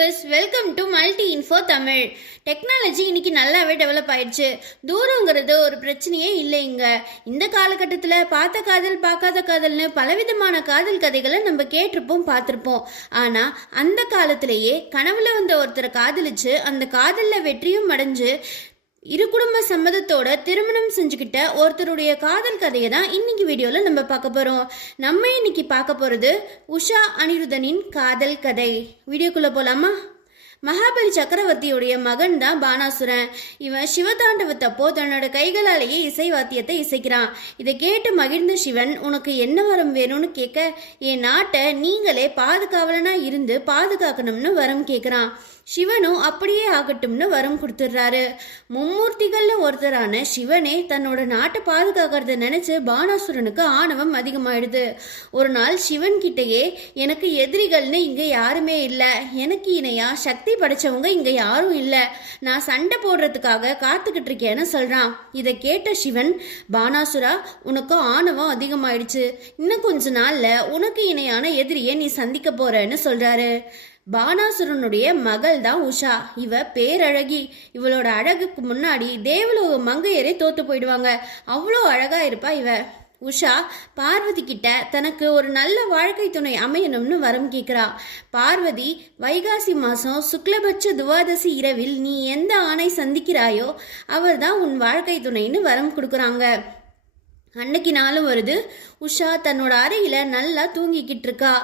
Viewers welcome to multi info Tamil. Technology இன்னைக்கு நல்லாவே develop ஆயிடுச்சு. தூரங்கிறது ஒரு பிரச்சனையே இல்லைங்க. இந்த காலகட்டத்தில் பார்த்த காதல் பார்க்காத காதல்னு பலவிதமான காதல் கதைகளை நம்ம கேட்டிருப்போம் பார்த்துருப்போம். ஆனால் அந்த காலத்திலேயே கனவுல வந்த ஒருத்தரை காதலிச்சு அந்த காதலில் வெற்றியும் அடைஞ்சு இரு குடும்ப சம்மதத்தோட திருமணம் செஞ்சுக்கிட்ட ஒருத்தருடைய காதல் கதையை தான் இன்னைக்கு வீடியோவில் நம்ம பார்க்க போகிறோம் நம்ம இன்னைக்கு பார்க்க போகிறது உஷா அனிருதனின் காதல் கதை. வீடியோக்குள்ளே போகலாமா மகாபலி சக்கரவர்த்தியுடைய மகன் தான் பானாசுரன். இவன் சிவதாண்டவத்தப்போ தன்னோட கைகளாலேயே இசை வாத்தியத்தை இசைக்கிறான். இதை கேட்டு மகிழ்ந்த சிவன் உனக்கு என்ன வரம் வேணும்னு கேட்க? என் நாட்டை நீங்களே பாதுகாவலனா இருந்து பாதுகாக்கணும்னு வரம் கேட்குறான். சிவனும் அப்படியே ஆகட்டும்னு வரம் கொடுத்துட்றாரு. மும்மூர்த்திகளில் ஒருத்தரான சிவனே தன்னோட நாட்டை பாதுகாக்கிறத நினைச்சு பானாசுரனுக்கு ஆணவம் அதிகமாயிடுது. ஒரு நாள் சிவன் கிட்டேயே எனக்கு எதிரிகள்னு இங்க யாருமே இல்லை. எனக்கு இணையா சக்தி படைச்சவங்க இங்க யாரும் இல்லை. நான் சண்டை போடுறதுக்காக காத்துக்கிட்டு இருக்கேன்னு சொல்றான். இதை கேட்ட சிவன் பானாசுரா உனக்கு ஆணவம் அதிகமாயிடுச்சு. இன்னும் கொஞ்ச நாள்ல உனக்கு இணையான எதிரியை நீ சந்திக்க போறேன்னு சொல்றாரு. பானாசுரனுடைய மகள் தான் உஷா. இவ பேரழகி. இவளோட அழகுக்கு முன்னாடி தேவலோக மங்கையரே தோத்து போயிடுவாங்க. அவ்வளோ அழகா இருப்பா இவ. உஷா பார்வதி கிட்ட தனக்கு ஒரு நல்ல வாழ்க்கை துணை அமையணும்னு வரம் கேட்குறா பார்வதி வைகாசி மாதம் சுக்லபட்ச துவாதசி இரவில் நீ எந்த ஆணை சந்திக்கிறாயோ அவர் தான் உன் வாழ்க்கை துணைன்னு வரம் கொடுக்குறாங்க. அன்னைக்கு நாளும் வருது. உஷா தன்னோட அறையில் நல்லா தூங்கிக்கிட்டு இருக்கா.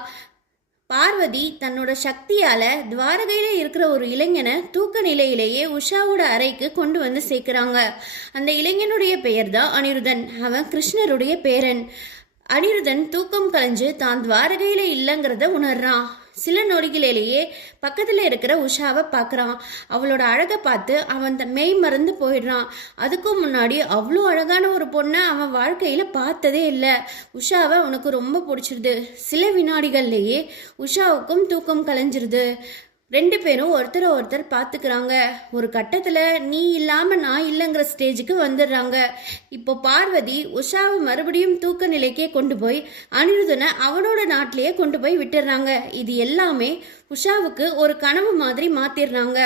பார்வதி தன்னோட சக்தியால துவாரகையில இருக்கிற ஒரு இளைஞனை தூக்க நிலையிலேயே உஷாவோட அறைக்கு கொண்டு வந்து சேர்க்கிறாங்க. அந்த இளைஞனுடைய பெயர் தான் அனிருதன். அவன் கிருஷ்ணருடைய பேரன். அனிருதன் தூக்கம் கலைஞ்சு தான் துவாரகையில இல்லைங்கிறத உணர்றான். சில நொடிகளிலேயே பக்கத்தில் இருக்கிற உஷாவை பார்க்குறான். அவளோட அழகை பார்த்து அவன் அந்த மெய் மறந்து போயிடுறான். அதுக்கும் முன்னாடி அவ்வளோ அழகான ஒரு பொண்ணை அவன் வாழ்க்கையில் பார்த்ததே இல்லை. உஷாவை அவனுக்கு ரொம்ப பிடிச்சிருது. சில வினாடிகள்லேயே உஷாவுக்கும் தூக்கம் கலைஞ்சிருது. ரெண்டு பேரும் ஒருத்தரை ஒருத்தர் பார்த்துக்கிறாங்க. ஒரு கட்டத்தில் நீ இல்லாமல் நான் இல்லைங்கிற ஸ்டேஜுக்கு வந்துடுறாங்க. இப்போ பார்வதி உஷாவை மறுபடியும் தூக்க நிலைக்கே கொண்டு போய் அனிருதனை அவனோட நாட்டிலேயே கொண்டு போய் விட்டுடுறாங்க. இது எல்லாமே உஷாவுக்கு ஒரு கனவு மாதிரி மாத்திடுறாங்க.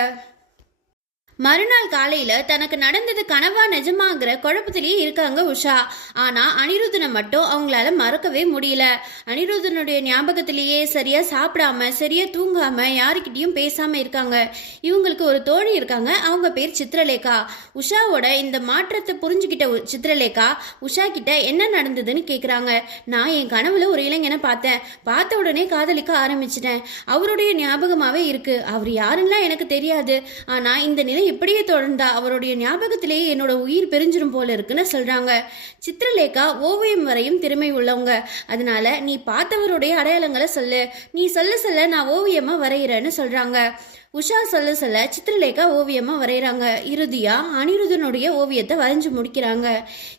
மறுநாள் காலையில தனக்கு நடந்தது கனவா நிஜமாங்கிற குழப்பத்திலேயே இருக்காங்க உஷா. ஆனா அனிருத்தனை மட்டும் அவங்களால மறக்கவே முடியல. அனிருதனுடைய ஞாபகத்திலேயே சரியா சாப்பிடாம சரியா தூங்காம யாருக்கிட்டையும் பேசாம இருக்காங்க. இவங்களுக்கு ஒரு தோழி இருக்காங்க அவங்க பேர் சித்ரலேகா. உஷாவோட இந்த மாற்றத்தை புரிஞ்சுக்கிட்ட உ- சித்ரலேகா உஷா கிட்ட என்ன நடந்ததுன்னு கேக்குறாங்க. நான் என் கனவுல ஒரு இளைஞனை பார்த்தேன். பார்த்த உடனே காதலிக்க ஆரம்பிச்சிட்டேன். அவருடைய ஞாபகமாவே இருக்கு. அவர் யாருன்னா எனக்கு தெரியாது. ஆனா இந்த நிலை இப்படியே தொடர்ந்தா அவருடைய ஞாபகத்திலேயே என்னோட உயிர் பிரிஞ்சிடும் போல இருக்குன்னு சொல்றாங்க. சித்திரலேகா ஓவியம் வரையும் திறமை உள்ளவங்க. அதனால நீ பார்த்தவருடைய அடையாளங்களை சொல்லு. நீ சொல்ல சொல்ல நான் ஓவியமா வரைகிறேன்னு சொல்றாங்க. உஷா சொல்ல சொல்ல சித்திரலேகா ஓவியமாக வரைகிறாங்க இறுதியாக அனிருதனுடைய ஓவியத்தை வரைஞ்சு முடிக்கிறாங்க.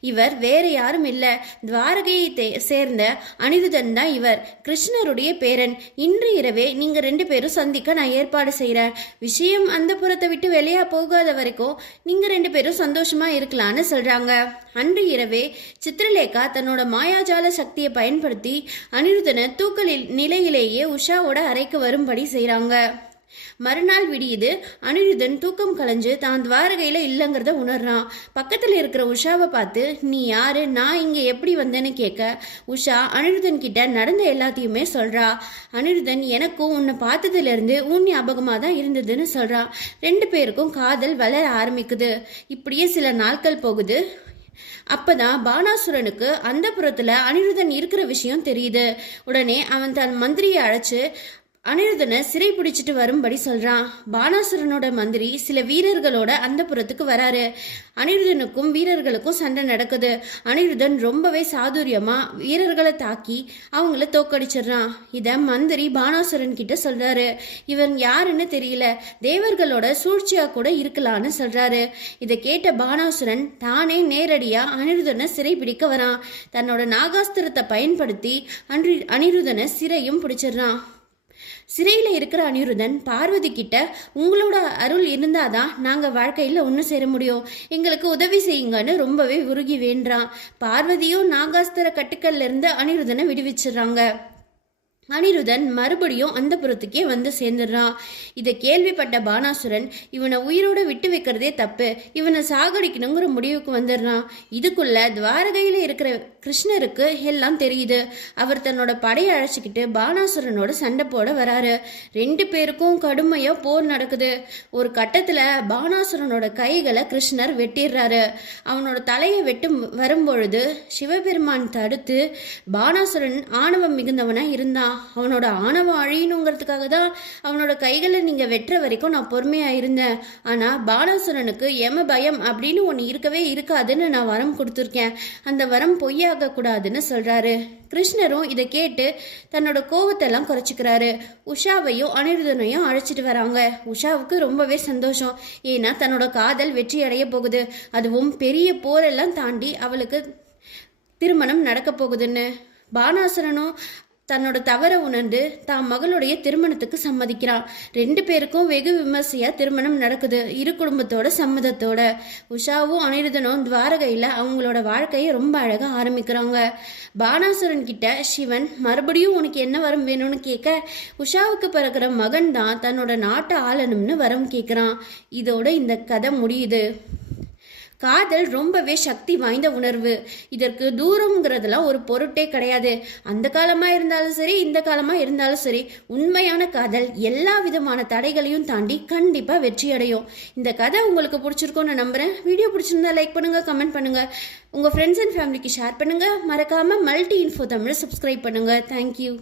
இவர் வேறு யாரும் இல்லை. துவாரகையை தே- சேர்ந்த அனிருதன் தான் இவர். கிருஷ்ணருடைய பேரன். இன்று இரவே நீங்கள் ரெண்டு பேரும் சந்திக்க நான் ஏற்பாடு செய்கிறேன் விஷயம் அந்த புறத்தை விட்டு வெளியாக போகாத வரைக்கும் நீங்கள் ரெண்டு பேரும் சந்தோஷமாக இருக்கலாம்னு சொல்கிறாங்க அன்று இரவே சித்திரலேகா தன்னோட மாயாஜால சக்தியை பயன்படுத்தி அனிருதனை தூக்கலில் நிலையிலேயே உஷாவோட அறைக்கு வரும்படி செய்கிறாங்க மறுநாள் விடியுது. அனிருதன் தூக்கம் கலைஞ்சு தான் துவாரகையில் இல்லைங்கிறத உணர்றான் பக்கத்தில் இருக்கிற உஷாவை பார்த்து நீ யாரு? நான் இங்கே எப்படி வந்தேன்னு கேட்க உஷா அனிருதன் கிட்ட நடந்த எல்லாத்தையுமே சொல்றா. அனிருதன் எனக்கும் உன்னை பார்த்ததுலேருந்து உன் ஞாபகமாக தான் இருந்ததுன்னு சொல்றான் ரெண்டு பேருக்கும் காதல் வளர ஆரம்பிக்குது. இப்படியே சில நாட்கள் போகுது. அப்பதான் பானாசுரனுக்கு அந்த புறத்துல அனிருதன் இருக்கிற விஷயம் தெரியுது. உடனே அவன் தன் மந்திரியை அழைச்சு அனிருதனை சிறை பிடிச்சிட்டு வரும்படி சொல்றான் பானாசுரனோட மந்திரி சில வீரர்களோட அந்த புறத்துக்கு வராரு. அனிருதனுக்கும் வீரர்களுக்கும் சண்டை நடக்குது. அனிருதன் ரொம்பவே சாதுரியமா வீரர்களை தாக்கி அவங்கள தோக்கடிச்சிடுறான். இத மந்திரி பானாசுரன் கிட்ட சொல்றாரு. இவன் யாருன்னு தெரியல. தேவர்களோட சூழ்ச்சியா கூட இருக்கலான்னு சொல்றாரு. இதை கேட்ட பானாசுரன் தானே நேரடியா அனிருதனை சிறை பிடிக்க வரான். தன்னோட நாகாஸ்திரத்தை பயன்படுத்தி அன்றி அனிருதனை சிறையும் பிடிச்சிடுறான். சிறையில் இருக்கிற அனிருதன் பார்வதி கிட்ட உங்களோட அருள் இருந்தாதான் நாங்கள் வாழ்க்கையில் ஒன்று சேர முடியும். எங்களுக்கு உதவி செய்யுங்கன்னு ரொம்பவே உருகி வேண்டான் பார்வதியும் நாகாஸ்திர கட்டுக்கள்லேருந்து அனிருதனை விடுவிச்சிடுறாங்க. அனிருதன் மறுபடியும் அந்த புறத்துக்கே வந்து சேர்ந்துடுறான். இதை கேள்விப்பட்ட பானாசுரன் இவனை உயிரோட விட்டு வைக்கிறதே தப்பு. இவனை சாகடிக்கணுங்கிற முடிவுக்கு வந்துடுறான். இதுக்குள்ள துவாரகையில் இருக்கிற கிருஷ்ணருக்கு எல்லாம் தெரியுது. அவர் தன்னோட படையை அழைச்சிக்கிட்டு பானாசுரனோட சண்டை போட வராரு. ரெண்டு பேருக்கும் கடுமையா போர் நடக்குது. ஒரு கட்டத்துல பானாசுரனோட கைகளை கிருஷ்ணர் வெட்டிடுறாரு. அவனோட தலையை வெட்டு வரும்பொழுது சிவபெருமான் தடுத்து பானாசுரன் ஆணவம் மிகுந்தவனா இருந்தான். அவனோட ஆணவம் அழியணுங்கிறதுக்காக தான் அவனோட கைகளை நீங்க வெட்டுற வரைக்கும் நான் பொறுமையா இருந்தேன். ஆனா பானாசுரனுக்கு எம பயம் அப்படின்னு ஒன்று இருக்கவே இருக்காதுன்னு நான் வரம் கொடுத்துருக்கேன். அந்த வரம் பொய்யா கூடாதுன்னு சொல்றாரு. கிருஷ்ணரும் இதை கேட்டு தன்னோட கோவத்தெல்லாம் குறைச்சிக்கிறாரு. உஷாவையும் அனிருதனையும் அழைச்சிட்டு வராங்க. உஷாவுக்கு ரொம்பவே சந்தோஷம். ஏன்னா தன்னோட காதல் வெற்றி அடைய போகுது. அதுவும் பெரிய போரெல்லாம் தாண்டி அவளுக்கு திருமணம் நடக்க போகுதுன்னு. பானாசுரனும் தன்னோட தவறை உணர்ந்து தான் மகளுடைய திருமணத்துக்கு சம்மதிக்கிறான் ரெண்டு பேருக்கும் வெகு விமர்சையா திருமணம் நடக்குது. இரு குடும்பத்தோட சம்மதத்தோட. உஷாவும் அனிருதனும் துவாரகையில் அவங்களோட வாழ்க்கையை ரொம்ப அழகாக ஆரம்பிக்கிறாங்க. பானாசுரன் கிட்ட சிவன் மறுபடியும் உனக்கு என்ன வரம் வேணும்னு கேட்க உஷாவுக்கு பிறகுற மகன் தான் தன்னோட நாட்டை ஆளணும்னு வரம் கேட்குறான். இதோட இந்த கதை முடியுது. காதல் ரொம்பவே சக்தி வாய்ந்த உணர்வு. இதற்கு தூரம்ங்கிறதுலாம் ஒரு பொருட்டே கிடையாது. அந்த காலமாக இருந்தாலும் சரி இந்த காலமாக இருந்தாலும் சரி உண்மையான காதல் எல்லா விதமான தடைகளையும் தாண்டி கண்டிப்பாக வெற்றி அடையும். இந்த கதை உங்களுக்கு பிடிச்சிருக்கும்னு நான் நம்புகிறேன் வீடியோ பிடிச்சிருந்தா லைக் பண்ணுங்கள் கமெண்ட் பண்ணுங்கள் உங்கள் ஃப்ரெண்ட்ஸ் அண்ட் ஃபேமிலிக்கு ஷேர் பண்ணுங்கள் மறக்காமல் மல்டி இன்ஃபோ தமிழை சப்ஸ்கிரைப் பண்ணுங்கள் தேங்க்யூ